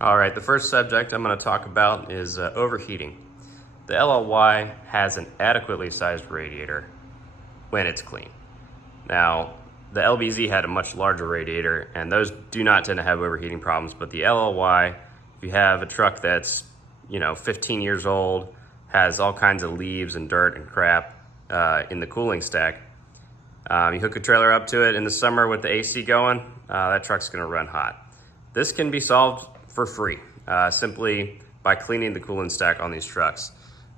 All right, the first subject I'm going to talk about is overheating. The LLY has an adequately sized radiator when it's clean. Now, the LBZ had a much larger radiator, and those do not tend to have overheating problems, but the LLY, if you have a truck that's 15 years old, has all kinds of leaves and dirt and crap in the cooling stack, you hook a trailer up to it in the summer with the AC going, that truck's going to run hot. This can be solved for free, simply by cleaning the coolant stack on these trucks.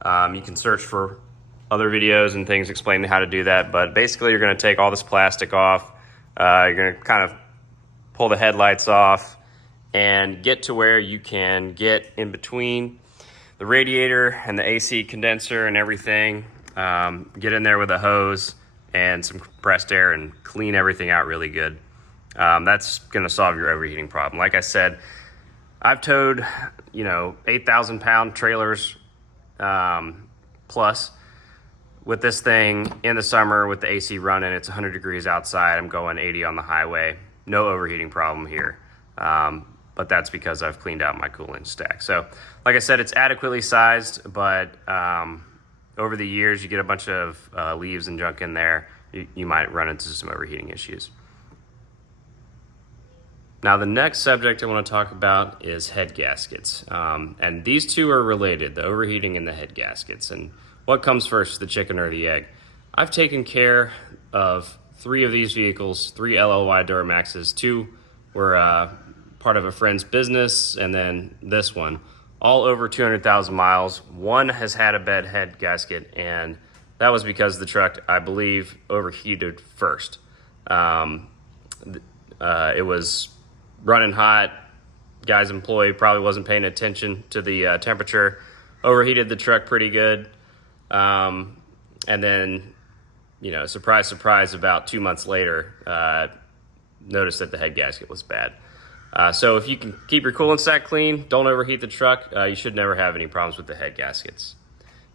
You can search for other videos and things explaining how to do that, but basically you're going to take all this plastic off, you're going to kind of pull the headlights off and get to where you can get in between the radiator and the AC condenser and everything. Get in there with a hose and some compressed air and clean everything out really good. That's going to solve your overheating problem. Like I said, I've towed 8,000 pound trailers plus with this thing in the summer with the AC running. It's 100 degrees outside. I'm going 80 on the highway. No overheating problem here. But that's because I've cleaned out my coolant stack. So like I said, it's adequately sized, but over the years you get a bunch of leaves and junk in there, you might run into some overheating issues. Now the next subject I want to talk about is head gaskets. And these two are related, the overheating and the head gaskets. And what comes first, the chicken or the egg? I've taken care of 3 of these vehicles, 3 LLY Duramaxes. 2 were part of a friend's business, and then this one, all over 200,000 miles. 1 has had a bad head gasket, and that was because the truck, I believe, overheated first. It was running hot. Guy's employee probably wasn't paying attention to the temperature, overheated the truck pretty good. And then, surprise, surprise, about 2 months later, noticed that the head gasket was bad. So if you can keep your coolant stack clean, don't overheat the truck, you should never have any problems with the head gaskets.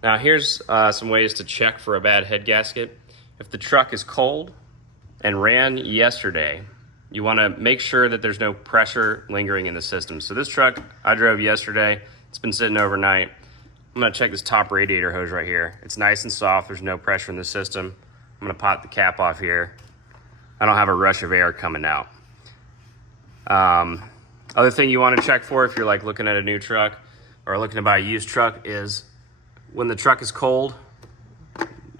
Now here's some ways to check for a bad head gasket. If the truck is cold and ran yesterday, you want to make sure that there's no pressure lingering in the system. So this truck I drove yesterday, it's been sitting overnight. I'm going to check this top radiator hose right here. It's nice and soft, there's no pressure in the system. I'm going to pop the cap off here. I don't have a rush of air coming out. Other thing you want to check for if you're like looking at a new truck or looking to buy a used truck is when the truck is cold,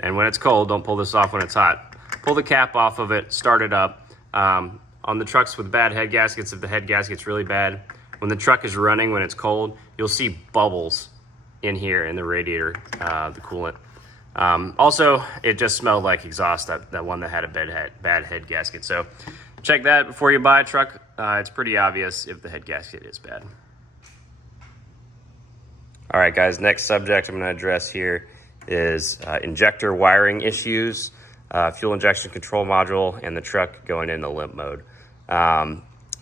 and when it's cold, don't pull this off when it's hot. Pull the cap off of it, start it up. On the trucks with bad head gaskets, if the head gasket's really bad, when the truck is running, when it's cold, you'll see bubbles in here in the radiator, the coolant. Also, it just smelled like exhaust, that one that had a bad head gasket. So check that before you buy a truck. It's pretty obvious if the head gasket is bad. All right, guys, next subject I'm going to address here is injector wiring issues, fuel injection control module, and the truck going into limp mode.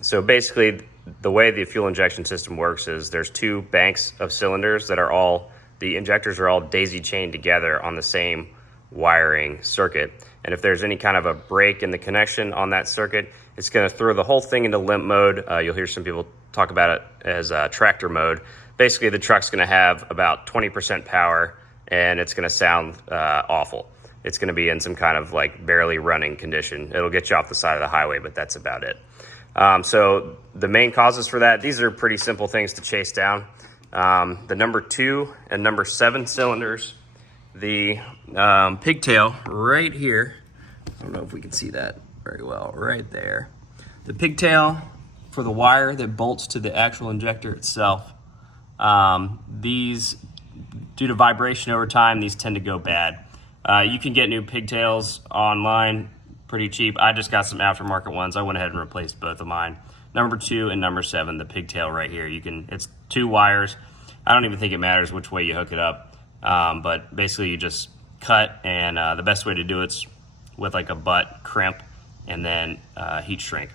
So basically, the way the fuel injection system works is there's 2 banks of cylinders that are the injectors are all daisy chained together on the same wiring circuit. And if there's any kind of a break in the connection on that circuit, it's going to throw the whole thing into limp mode. You'll hear some people talk about it as tractor mode. Basically, the truck's going to have about 20% power, and it's going to sound awful. It's going to be in some kind of like barely running condition. It'll get you off the side of the highway, but that's about it. So the main causes for that, these are pretty simple things to chase down. The number 2 and number 7 cylinders, the pigtail right here. I don't know if we can see that very well, right there. The pigtail for the wire that bolts to the actual injector itself. These, due to vibration over time, these tend to go bad. You can get new pigtails online pretty cheap. I just got some aftermarket ones. I went ahead and replaced both of mine. Number 2 and number 7, the pigtail right here. It's 2 wires. I don't even think it matters which way you hook it up. But basically you just cut, and the best way to do it's with like a butt crimp and then heat shrink.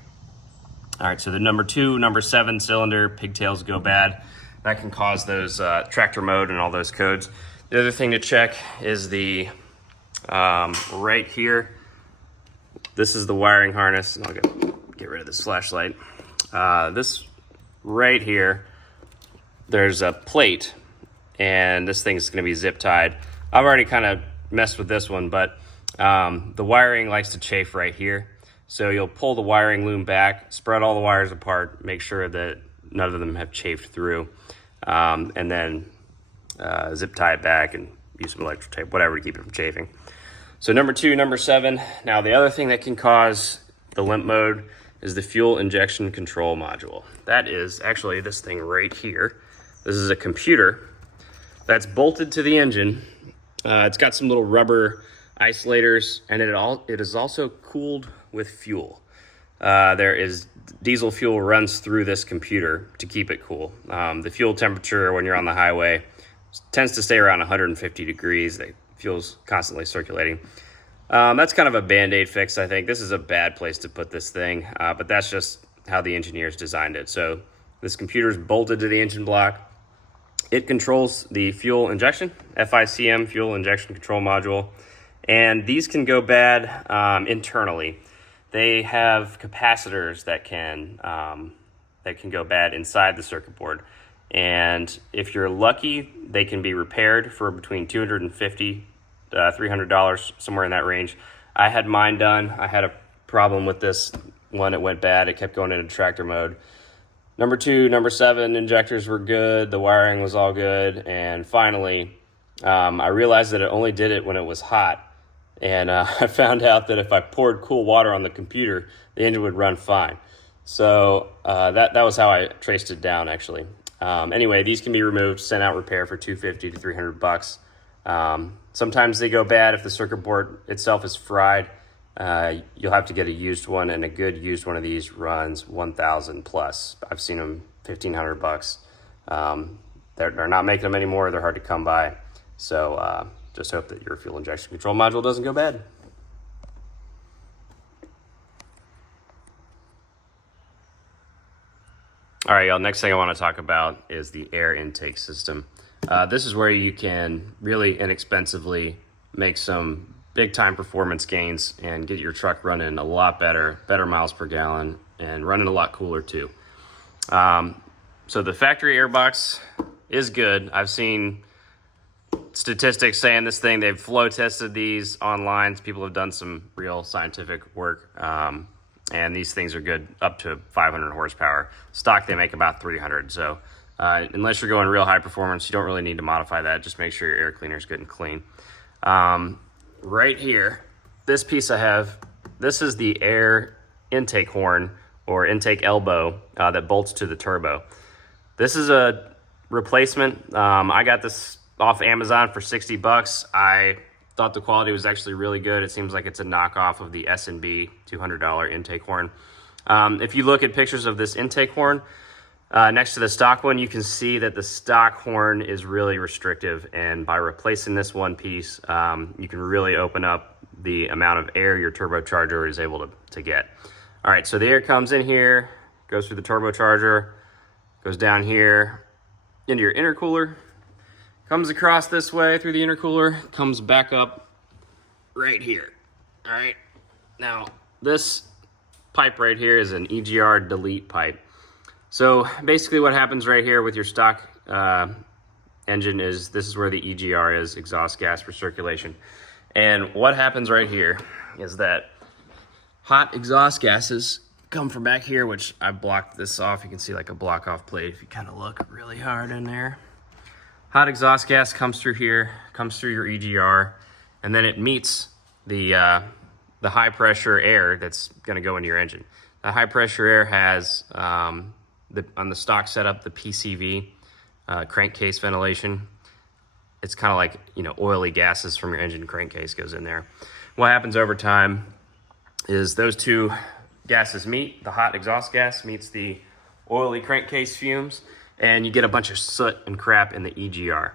All right, so the number 2, number 7 cylinder pigtails go bad. That can cause those tractor mode and all those codes. The other thing to check is the right here. This is the wiring harness. I'll get rid of this flashlight. This right here, there's a plate, and this thing's going to be zip tied. I've already kind of messed with this one, but the wiring likes to chafe right here. So you'll pull the wiring loom back, spread all the wires apart, make sure that none of them have chafed through, and then zip tie it back and use some electric tape, whatever, to keep it from chafing. So number 7. Now the other thing that can cause the limp mode is the fuel injection control module. That is actually this thing right here. This is a computer that's bolted to the engine. It's got some little rubber isolators, and it is also cooled with fuel. There is diesel fuel runs through this computer to keep it cool. The fuel temperature when you're on the highway tends to stay around 150 degrees. The fuel's constantly circulating. That's kind of a band-aid fix, I think. This is a bad place to put this thing, but that's just how the engineers designed it. So this computer's bolted to the engine block. It controls the fuel injection, FICM, fuel injection control module, and these can go bad internally. They have capacitors that can go bad inside the circuit board, and if you're lucky, they can be repaired for between $250 $300, somewhere in that range. I had mine done. I had a problem with this one. It went bad. It kept going into tractor mode. Number 7 injectors were good. The wiring was all good. And finally, I realized that it only did it when it was hot. And I found out that if I poured cool water on the computer, the engine would run fine. So that was how I traced it down, actually. Anyway, these can be removed, sent out repair for $250 to $300. Sometimes they go bad if the circuit board itself is fried. You'll have to get a used one, and a good used one of these runs 1,000 plus. I've seen them $1,500. They're not making them anymore. They're hard to come by. So just hope that your fuel injection control module doesn't go bad. All right, y'all, next thing I want to talk about is the air intake system. This is where you can really inexpensively make some big time performance gains and get your truck running a lot better miles per gallon, and running a lot cooler too. So the factory air box is good. I've seen statistics saying this thing, they've flow tested these online. People have done some real scientific work. And these things are good up to 500 horsepower. Stock, they make about 300. So unless you're going real high performance, you don't really need to modify that. Just make sure your air cleaner is good and clean. Right here, this piece I have, this is the air intake horn or intake elbow that bolts to the turbo. This is a replacement. I got this off Amazon for $60. I thought the quality was actually really good. It seems like it's a knockoff of the S&B $200 intake horn. If you look at pictures of this intake horn next to the stock one, you can see that the stock horn is really restrictive, and by replacing this one piece, you can really open up the amount of air your turbocharger is able to get. All right, so the air comes in here, goes through the turbocharger, goes down here into your intercooler, comes across this way through the intercooler, comes back up right here. All right, now this pipe right here is an EGR delete pipe. So basically what happens right here with your stock engine is this is where the EGR is, exhaust gas recirculation. And what happens right here is that hot exhaust gases come from back here, which I blocked this off. You can see like a block off plate if you kind of look really hard in there. Hot exhaust gas comes through here, comes through your EGR, and then it meets the high pressure air that's gonna go into your engine. The high pressure air has, on the stock setup, the PCV, crankcase ventilation. It's kind of like, oily gases from your engine crankcase goes in there. What happens over time is those two gases meet, the hot exhaust gas meets the oily crankcase fumes, and you get a bunch of soot and crap in the EGR.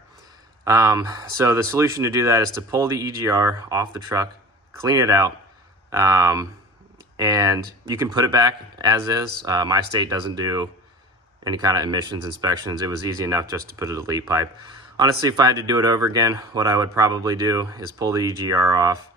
So the solution to do that is to pull the EGR off the truck, clean it out, and you can put it back as is. My state doesn't do any kind of emissions inspections. It was easy enough just to put a delete pipe. Honestly, if I had to do it over again, what I would probably do is pull the EGR off,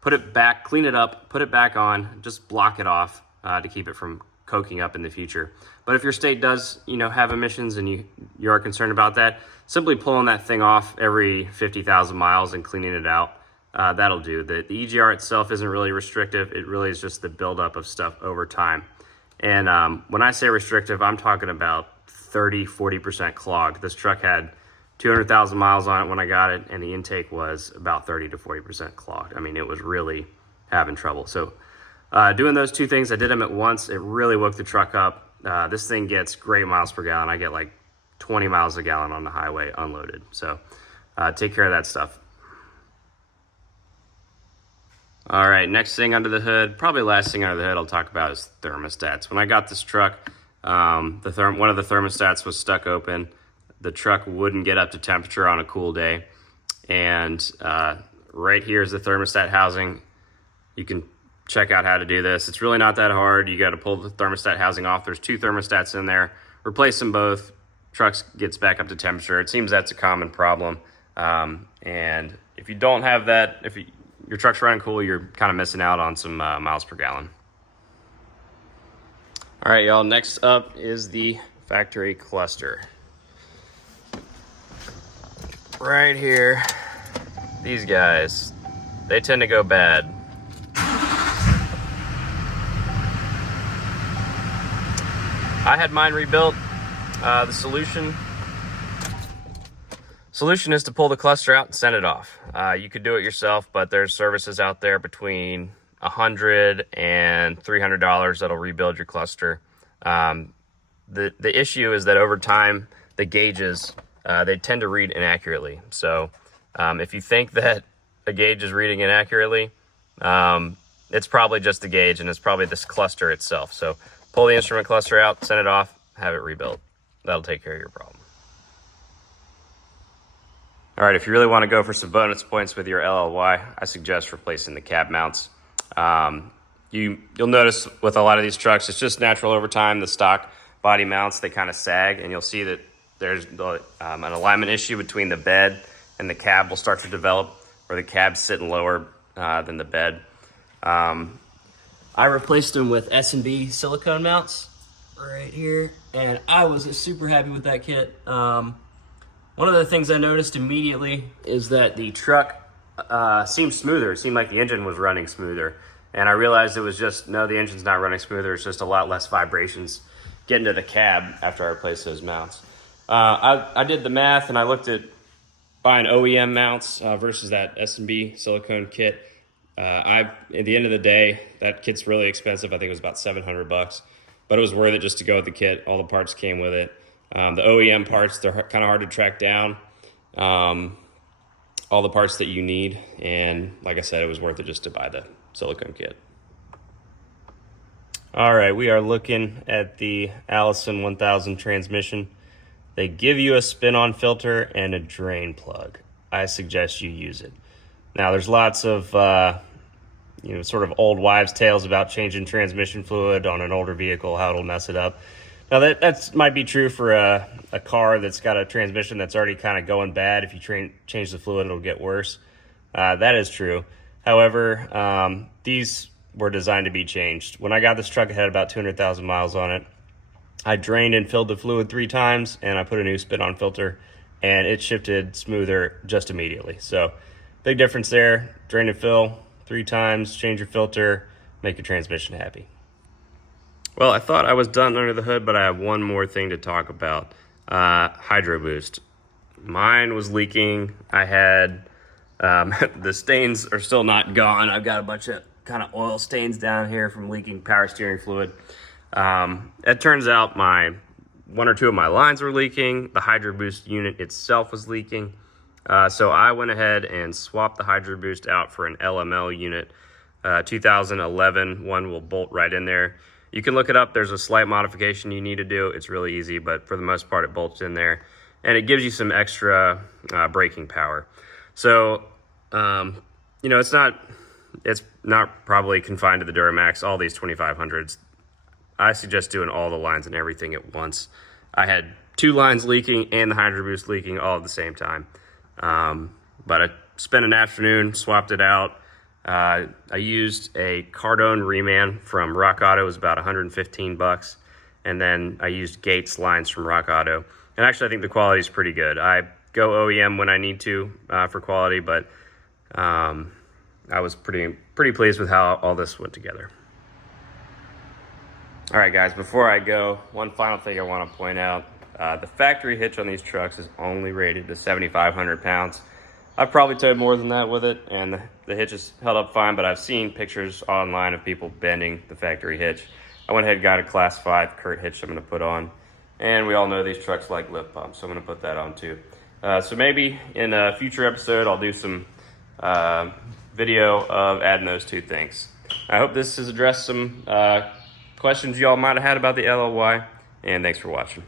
put it back, clean it up, put it back on, just block it off to keep it from coking up in the future. But if your state does, have emissions and you you are concerned about that, simply pulling that thing off every 50,000 miles and cleaning it out, that'll do. The EGR itself isn't really restrictive. It really is just the buildup of stuff over time. And when I say restrictive, I'm talking about 30–40% clogged. This truck had 200,000 miles on it when I got it, and the intake was about 30 to 40% clogged. I mean, it was really having trouble. So doing those two things, I did them at once. It really woke the truck up. This thing gets great miles per gallon. I get like 20 miles a gallon on the highway unloaded. So take care of that stuff. All right, next thing under the hood, probably last thing under the hood I'll talk about is thermostats. When I got this truck, one of the thermostats was stuck open. The truck wouldn't get up to temperature on a cool day. And right here is the thermostat housing. You can check out how to do this. It's really not that hard. You got to pull the thermostat housing off. There's two thermostats in there. Replace them both. Truck gets back up to temperature. It seems that's a common problem. And if you don't have that, your truck's running cool, you're kind of missing out on some miles per gallon. All right, y'all, next up is the factory cluster. Right here, these guys, they tend to go bad. I had mine rebuilt. The solution is to pull the cluster out and send it off. You could do it yourself, but there's services out there between $100 and $300 that'll rebuild your cluster. The issue is that over time, the gauges, they tend to read inaccurately. So if you think that a gauge is reading inaccurately, it's probably just the gauge, and it's probably this cluster itself. So pull the instrument cluster out, send it off, have it rebuilt. That'll take care of your problem. All right, if you really want to go for some bonus points with your LLY, I suggest replacing the cab mounts. You'll notice with a lot of these trucks, it's just natural over time. The stock body mounts, they kind of sag, and you'll see that there's an alignment issue between the bed and the cab will start to develop, where the cab's sitting lower than the bed. I replaced them with S&B silicone mounts right here, and I was super happy with that kit. One of the things I noticed immediately is that the truck seemed smoother. It seemed like the engine was running smoother. And I realized it was just, no, the engine's not running smoother. It's just a lot less vibrations getting to the cab after I replaced those mounts. I did the math, and I looked at buying OEM mounts versus that S&B silicone kit. At the end of the day, that kit's really expensive. I think it was about $700, but it was worth it just to go with the kit. All the parts came with it. The OEM parts, they're kind of hard to track down. All the parts that you need, and like I said, it was worth it just to buy the silicone kit. All right, we are looking at the Allison 1000 transmission. They give you a spin-on filter and a drain plug. I suggest you use it. Now, there's lots of sort of old wives' tales about changing transmission fluid on an older vehicle, how it'll mess it up. Now, that might be true for a car that's got a transmission that's already kind of going bad. If you change the fluid, it'll get worse. That is true. However, these were designed to be changed. When I got this truck, it had about 200,000 miles on it. I drained and filled the fluid 3 times, and I put a new spin-on filter, and it shifted smoother just immediately. So, big difference there. Drain and fill 3 times, change your filter, make your transmission happy. Well, I thought I was done under the hood, but I have one more thing to talk about. Hydroboost. Mine was leaking. I had, the stains are still not gone. I've got a bunch of kind of oil stains down here from leaking power steering fluid. It turns out one or two of my lines were leaking. The Hydroboost unit itself was leaking. So I went ahead and swapped the Hydroboost out for an LML unit. 2011 one will bolt right in there. You can look it up. There's a slight modification you need to do. It's really easy, but for the most part, it bolts in there. And it gives you some extra braking power. So, it's not probably confined to the Duramax, all these 2500s. I suggest doing all the lines and everything at once. I had 2 lines leaking and the Hydroboost leaking all at the same time. But I spent an afternoon, swapped it out. I used a Cardone reman from Rock Auto. It was about $115. And then I used Gates lines from Rock Auto. And actually, I think the quality is pretty good. I go OEM when I need to for quality, but I was pretty pleased with how all this went together. All right, guys, before I go, one final thing I want to point out. The factory hitch on these trucks is only rated to 7,500 pounds. I've probably towed more than that with it, and the hitch is held up fine, but I've seen pictures online of people bending the factory hitch. I went ahead and got a Class 5 Curt hitch I'm going to put on, and we all know these trucks like lip pumps, so I'm going to put that on too. So maybe in a future episode, I'll do some video of adding those two things. I hope this has addressed some questions y'all might have had about the LLY, and thanks for watching.